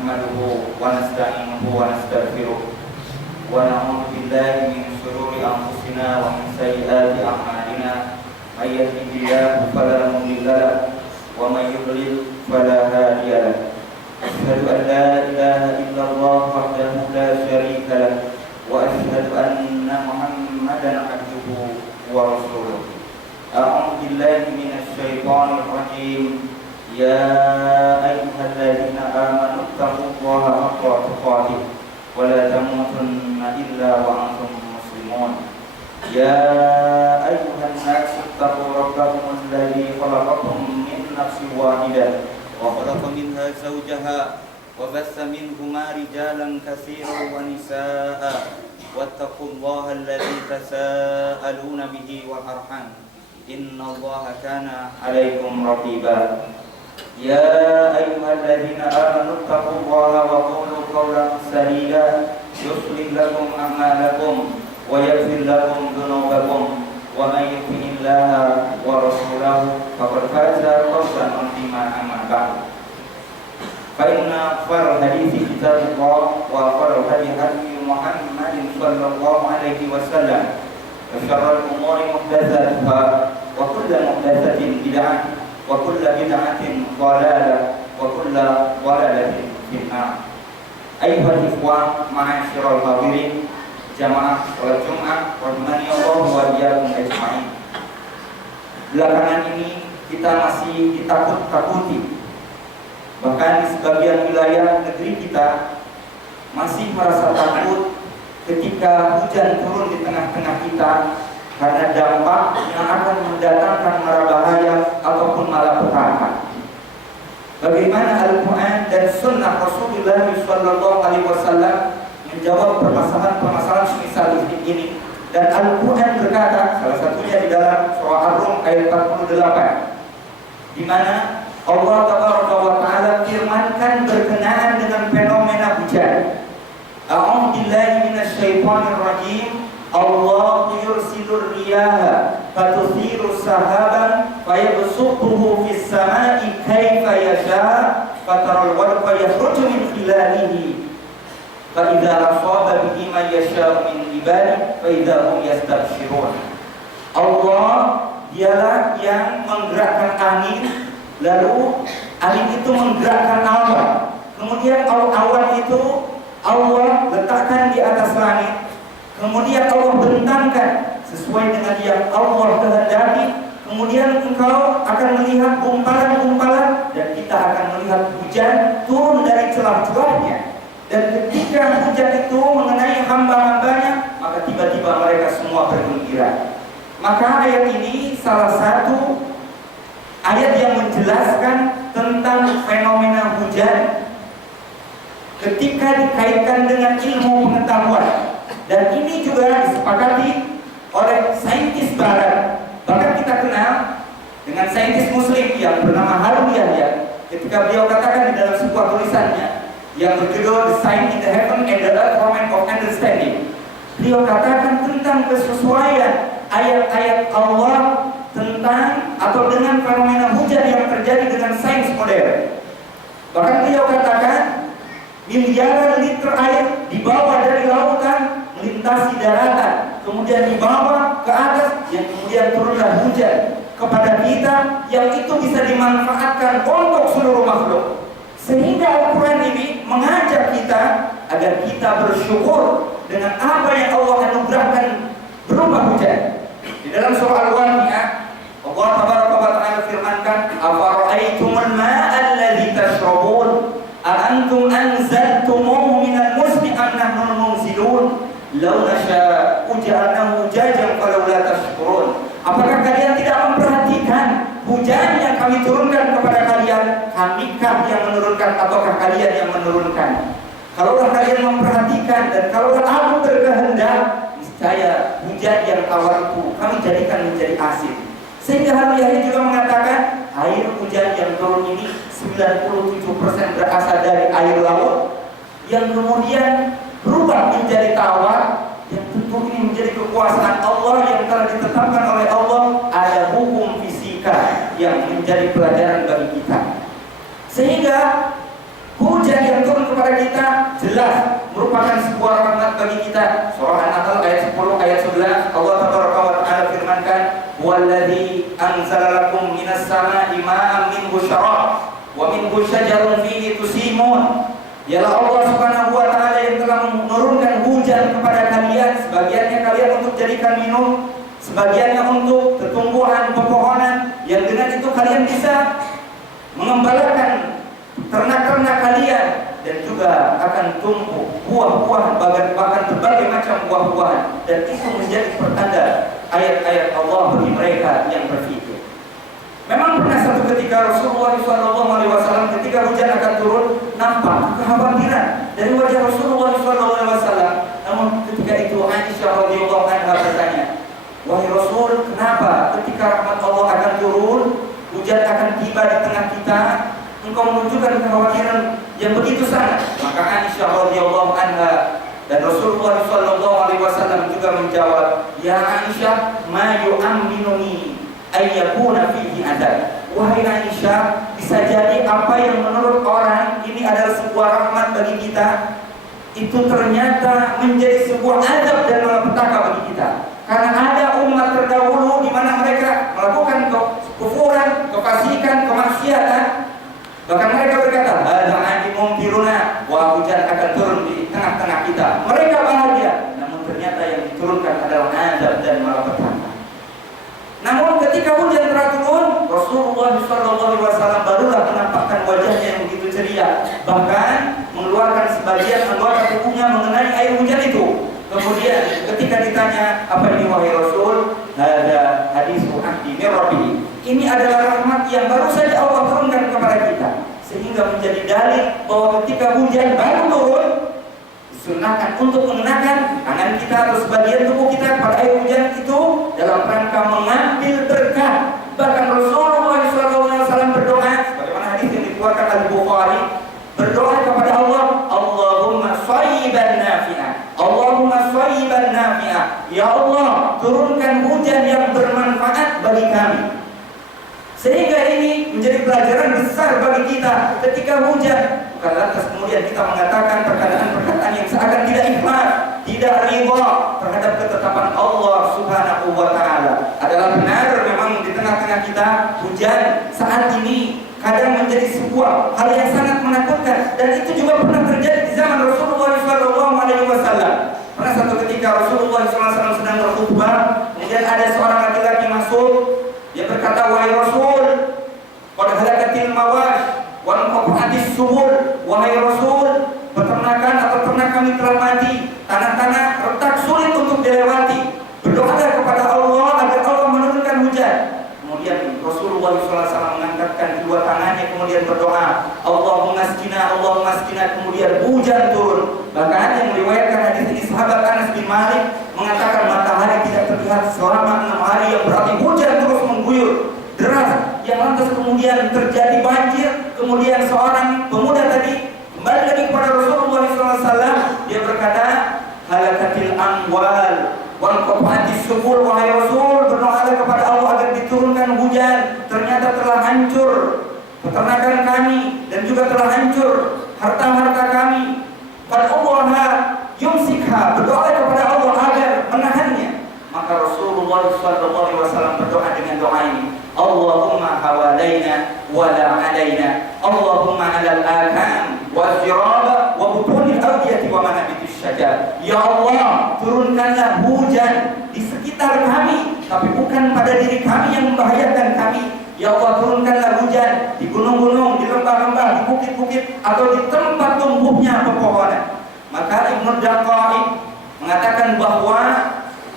نحمده ونستعينه ونستغفره ونعوذ بالله من شرور أنفسنا ومن سيئات أعمالنا من يهده الله فلا مضل له ومن يضلل فلا هادي له أشهد أن لا إله إلا الله وحده لا شريك له وأشهد أن محمدا عبده ورسوله أعوذ بالله من الشيطان الرجيم يا أيها الذين آمنوا اتقوا الله حق تقاته ولا تموتن إلا وأنتم مسلمون يا أيها الناس اتقوا ربكم الذي خلقكم من نفس واحدة وخلق منها زوجها وبث منهما رجالا كثيرا ونساء واتقوا الله الذي تساءلون به والأرحام إن الله كان عليكم رقيبا يا أيها الذين آمنوا اتقوا الله وقولوا قولا سديدا يصلح لكم أعمالكم ويغفر لكم ذنوبكم ومن يطع الله ورسوله فقد فاز فوزا عظيما أما بعد فإن خير الحديث كتاب الله وخير الهدي هدي محمد صلى الله عليه وسلم وشر الأمور محدثاتها وكل محدثة بدعة وكل بدعة ضلالة وكل ضلالة في النار. أيها الإخوة معاشر الحاضرين jamaah salat Jumat rahimani Allah wa iyyakum ajma'in. Belakangan ini kita masih ditakut-takuti. Bahkan di sebagian wilayah negeri kita masih merasa takut ketika hujan turun di tengah-tengah kita karena dampak yang akan mendatangkan mara bahaya ataupun malapetaka. Bagaimana Al-Quran dan Sunnah Rasulullah SAW menjawab permasalahan semisal ini? Dan Al-Quran berkata, salah satunya di dalam surah Ar-Rum ayat 48, di mana Allah Taala firmankan berkenaan dengan fenomena hujan. A'udzu billahi minasyaitonir rajim. Allah yursilur riyaha fatuthiru sahaban fayabsutuhu fis samai kaifa yasha fataral wadqa yakhruju min khilalihi fa idza asaba bihi man yasha'u min ibadihi fa idza hum yastabshirun. Allah dialah yang menggerakkan angin, lalu angin itu menggerakkan awan, kemudian awan itu Allah letakkan di atas langit. Kemudian Allah bentangkan sesuai dengan yang Allah kehendaki. Kemudian engkau akan melihat gumpalan-gumpalan dan kita akan melihat hujan turun dari celah-celahnya. Dan ketika hujan itu mengenai hamba-hambanya, maka tiba-tiba mereka semua bergembira. Maka ayat ini salah satu ayat yang menjelaskan tentang fenomena hujan ketika dikaitkan dengan ilmu pengetahuan. Dan ini juga disepakati oleh saintis barat. Bahkan kita kenal dengan saintis muslim yang bernama Harun Yahya, ketika beliau katakan di dalam sebuah tulisannya yang berjudul The Sign in the Heaven and the Earth Moment of Understanding, beliau katakan tentang kesesuaian ayat-ayat Allah tentang atau dengan fenomena hujan yang terjadi dengan sains modern. Bahkan beliau katakan miliaran liter air dibawa dari lautan melintasi daratan, kemudian dibawa ke atas, yang kemudian turunlah hujan kepada kita, yang itu bisa dimanfaatkan untuk seluruh makhluk. Sehingga Al-Quran ini mengajak kita agar kita bersyukur dengan apa yang Allah anugerahkan berupa hujan. Di dalam surah Al-Waqiah, Allah Tabaraka wa Ta'ala firmankan, "Afara'aitumul ma'a alladzi tashrabun a antum anzaltumuhu minal muzni am nahnul munzilun law nasha'u ja'alnahu jajan falau la tashkurun." Apakah kalian tidak memperhatikan hujan yang kami turunkan kepada kalian? Kamikah yang menurunkan ataukah kalian yang menurunkan? Kalaulah kalian memperhatikan dan kalaulah aku berkehendak, niscaya hujan yang tawar itu kami jadikan menjadi asin. Sehingga Harun Yahya juga mengatakan air hujan yang turun ini 97% berasal dari air laut yang kemudian berubah menjadi tawar, yang tentu ini menjadi kekuasaan Allah yang telah ditetapkan oleh Allah. Ada hukum fisika yang menjadi pelajaran bagi kita, sehingga hujan yang turun kepada jelas merupakan sebuah rahmat bagi kita. Surah An-Nahl ayat 10 ayat 11 Allah Tabaraka wa Ta'ala firmankan, "Walladzi anzala lakum minas sama'i ma'an minhu syarab wa minhu syajarun fihi tusimun." Ialah Allah Subhanahu wa Ta'ala yang telah menurunkan hujan kepada kalian, sebagiannya kalian untuk jadikan minum, sebagiannya untuk tumbuhan pepohonan, yang dengan itu kalian bisa mengembalakan ternak-ternak kalian, dan juga akan tumbuh buah-buahan, bahkan berbagai macam buah-buahan, dan itu menjadi pertanda ayat-ayat Allah bagi mereka yang berfikir. Memang pernah satu ketika Rasulullah SAW ketika hujan akan turun, nampak kekhawatiran dari wajah Rasulullah SAW. Namun ketika itu Aisyah radhiyallahu anha bertanya, "Wahai Rasul, kenapa ketika rahmat Allah akan turun, hujan akan tiba di tengah kita, engkau menunjukkan kekhawatiran yang begitu sangat?" Maka Aisyah radhiyallahu anha dan Rasulullah SAW juga menjawab, "Ya Aisyah, ma yu'amminuni ayyakuna fihi adab." Wahai Aisyah, bisa jadi apa yang menurut orang ini adalah sebuah rahmat bagi kita, itu ternyata menjadi sebuah adab dan malapetaka bagi kita. Karena ada umat terdahulu di mana mereka melakukan kekufuran, kefasikan, kemaksiatan. Bahkan mereka berkata, "Hadza 'alimun firuna," wah, hujan akan turun di tengah-tengah kita. Mereka bahagia, namun ternyata yang diturunkan adalah adab dan malapetaka. Namun ketika hujan telah turun, Rasulullah SAW barulah menampakkan wajahnya yang begitu ceria, bahkan mengeluarkan sebagian anggota tubuhnya mengenai air hujan itu. Kemudian ketika ditanya, "Apa ini wahai Rasul?" "Hada hadisu ahdi min Rabbi." Ini adalah rahmat yang baru saja Allah turunkan kepada kita, sehingga menjadi dalil bahwa ketika hujan baru turun, disunahkan untuk mengenakan tangan kita atau sebagian tubuh kita pada air hujan itu dalam rangka mengambil berkah. Bahkan Rasulullah SAW berdoa, sebagaimana hadis yang dikeluarkan Al-Bukhari, berdoa kepada Allah, "Allahumma shayyiban nafi'ah, Allahumma shayyiban nafi'ah." Ya Allah, turunkan hujan yang bermanfaat bagi kami. Sehingga ini menjadi pelajaran besar bagi kita ketika hujan. Bukan lantas kemudian kita mengatakan perkataan-perkataan yang seakan tidak ikhlas, tidak ridha terhadap ketetapan Allah Subhanahu wa Ta'ala. Adalah benar memang di tengah-tengah kita hujan saat ini kadang menjadi sebuah hal yang sangat menakutkan, dan itu juga pernah terjadi di zaman Rasulullah SAW. Pernah satu ketika Rasulullah SAW sedang berkhutbah, kemudian ada seorang laki-laki masuk. Dia berkata, "Wahai Rasul, qad halakatil mawash wa anqatis subul." Wahai Rasul, peternakan atau ternak kami telah mati, tanah-tanah retak sulit untuk dilewati. Berdoalah kepada Allah agar Allah menurunkan hujan. Kemudian Rasulullah SAW mengangkatkan kedua tangannya, kemudian berdoa, "Allahumma askina, Allahumma askina." Kemudian hujan turun. Bahkan yang meriwayatkan hadis ini sahabat Anas bin Malik mengatakan matahari tidak terlihat selama 6 hari, yang berarti hujan terus mengguyur deras, yang lantas kemudian terjadi banjir. Kemudian seorang pemuda tadi kembali lagi kepada Rasulullah SAW. Dia berkata, "Halakatil amwal wal qatatis subul." Wahai Rasul, berdoalah kepada Allah agar diturunkan hujan. Ternyata telah hancur peternakan kami dan juga telah hancur harta-harta kami. Pada Allah yumsikha, berdoa kepada Allah agar menahannya. Maka Rasulullah SAW berdoa dengan doa ini, "Allahumma hawalaina wa la alaina, Allahumma alal akam wa ziraba wa butunil awdiyati wa manabitis syajar." Ya Allah, turunkanlah hujan di sekitar kami, tapi bukan pada diri kami yang membahayakan kami. Ya Allah, turunkanlah hujan di gunung-gunung, di lembah-lembah, di bukit-bukit, atau di tempat tumbuhnya pepohonan. Maka Ibnu Daqqaiq mengatakan bahwa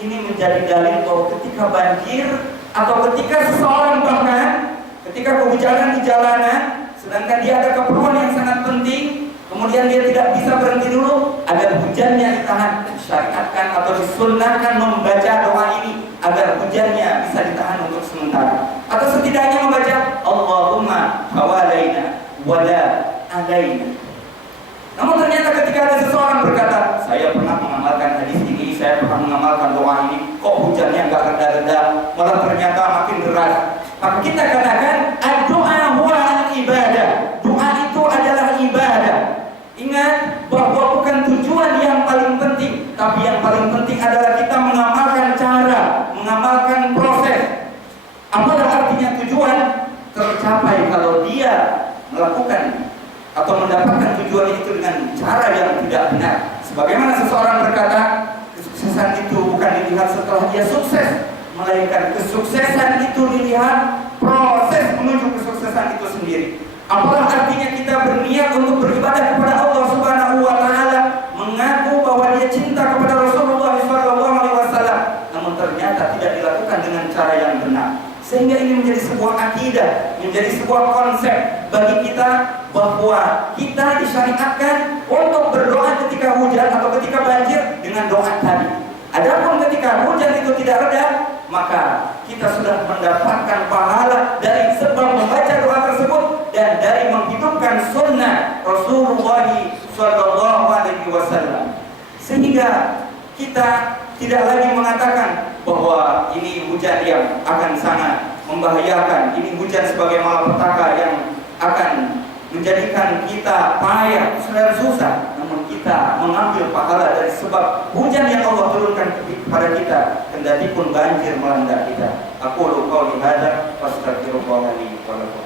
ini menjadi dalil bahwa ketika banjir atau ketika seseorang bahkan ketika kehujanan di jalanan, sedangkan dia ada keperluan yang sangat penting, kemudian dia tidak bisa berhenti dulu, agar hujannya ditahan, disyariatkan atau disunnahkan membaca doa ini agar hujannya bisa ditahan untuk sementara, atau setidaknya membaca Allahumma hawalaina wala alaina. Namun ternyata ketika ada seseorang berkata, "Saya pernah mengamalkan hadis ini, saya pernah mengamalkan doa ini, kok hujannya nggak reda-reda, malah ternyata makin deras." Maka kita katakan, "Ad-doa huwa ibadah." Doa itu adalah ibadah. Ingat bahwa bukan paling penting adalah kita mengamalkan cara, mengamalkan proses. Apalah artinya tujuan tercapai kalau dia melakukan atau mendapatkan tujuan itu dengan cara yang tidak benar. Sebagaimana seseorang berkata, kesuksesan itu bukan dilihat setelah dia sukses, melainkan kesuksesan itu dilihat proses menuju kesuksesan itu sendiri. Apalah artinya kita berniat untuk beribadah kepada Allah Subhanahu wa taala, mengaku bahwa dia cinta kepada Rasulullah SAW, namun ternyata tidak dilakukan dengan cara yang benar. Sehingga ini menjadi sebuah akidah, menjadi sebuah konsep bagi kita bahwa kita disyariatkan untuk berdoa ketika hujan atau ketika banjir dengan doa tadi. Adapun ketika hujan itu tidak reda, maka kita sudah mendapatkan pahala dari sebab membaca doa tersebut dan dari menghidupkan sunnah Rasulullah SAW. Sehingga kita tidak lagi mengatakan bahwa ini hujan yang akan sangat membahayakan, ini hujan sebagai malapetaka yang akan menjadikan kita payah dan susah. Namun kita mengambil pahala dari sebab hujan yang Allah turunkan kepada kita, kendati pun banjir melanda kita. Aku qauli hadza fastaghfirullah li wa lakum.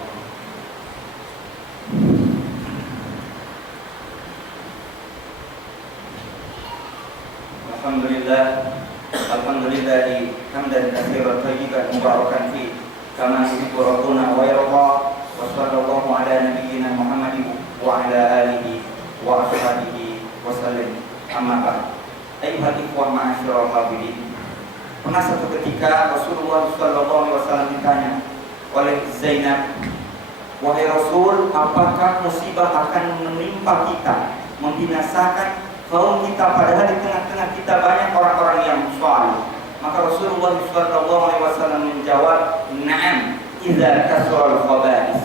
Alhamdulillah hamdan katsiran thayyiban mubarakan fi kama yuhibbu rabbuna wa yarda. Wa sallallahu ala nabiyyina Muhammadin wa ala alihi wa ashabihi wa sallam. Amma ba'd. Ayyuhal ikhwah ma'asyiral hadirin. Pernah satu ketika Rasulullah SAW ditanya oleh Zainab, wahai Rasul, apakah musibah akan menimpa kita, membinasakan kaum kita, padahal di tengah-tengah kita banyak orang-orang yang saleh? Maka Rasulullah SAW menjawab, na'am, idza kasral khaba'is.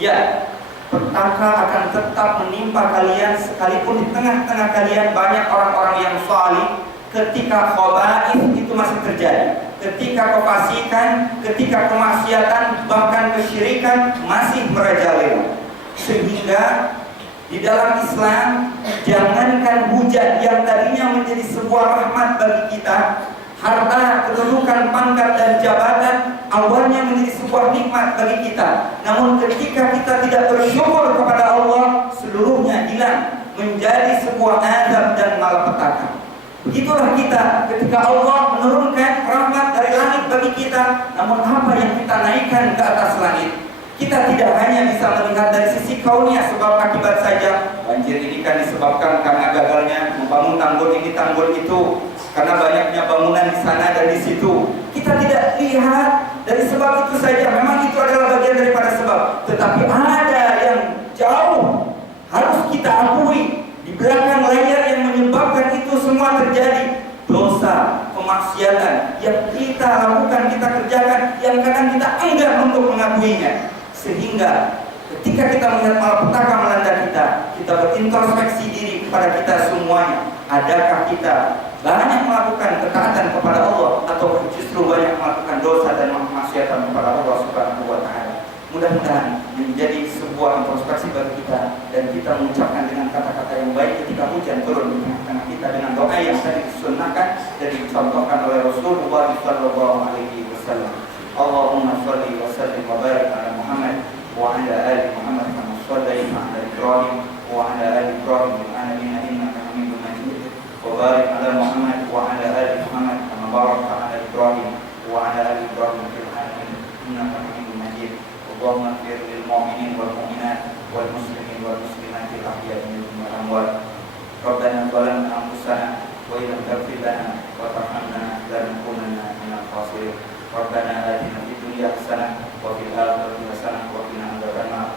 Ya, petaka akan tetap menimpa kalian sekalipun di tengah-tengah kalian banyak orang-orang yang saleh. Ketika khaba'is itu masih terjadi, ketika kefasikan, ketika kemaksiatan, bahkan kesyirikan masih merajalela. Sehingga di dalam Islam, jangankan hujan yang tadinya menjadi sebuah rahmat bagi kita, harta, kedudukan, pangkat dan jabatan awalnya menjadi sebuah nikmat bagi kita. Namun ketika kita tidak bersyukur kepada Allah, seluruhnya hilang menjadi sebuah azab dan malapetaka. Begitulah kita ketika Allah menurunkan rahmat dari langit bagi kita, namun apa yang kita naikkan ke atas langit? Kita tidak hanya bisa melihat dari sisi kauniyah, sebab akibat saja. Banjir ini kan disebabkan karena gagalnya membangun tanggul ini, tanggul itu, karena banyaknya bangunan di sana dan di situ. Kita tidak lihat dari sebab itu saja. Memang itu adalah bagian daripada sebab, tetapi ada yang jauh harus kita akui di belakang layar yang menyebabkan itu semua terjadi. Dosa, kemaksiatan yang kita lakukan, kita kerjakan, yang kadang kita enggan untuk mengakuinya. Sehingga ketika kita melihat malapetaka melanda kita, kita berintrospeksi diri kepada kita semuanya. Adakah kita banyak melakukan ketaatan kepada Allah, atau justru banyak melakukan dosa dan kemaksiatan kepada Allah Subhanahu wa taala? Mudah-mudahan menjadi sebuah introspeksi bagi kita, dan kita mengucapkan dengan kata-kata yang baik ketika hujan turun di tengah-tengah kita, dengan doa yang tadi disunnahkan dan dicontohkan oleh Rasulullah SAW. Allahumma sholli wa sallim wa barik ala Muhammad wa ala ali Muhammad kama shallaita ala Ibrahim wa ala ali Ibrahim fil alamin innaka Hamidum Majid. Wa barik ala Muhammad wa ala ali Muhammad kama barakta ala Ibrahim wa ala ali Ibrahim fil alamin innaka Hamidum Majid. Allahumma ighfir lil mu'minin wal mu'minat wal muslimin wal muslimat al ahya'i minhum wal amwat. Rabbana zalamna anfusana wa illam taghfir lana wa tarhamna lanakunanna minal khasirin. Rabbana atina fid dunya hasanah wa fil akhirati hasanah wa qina adzabannar.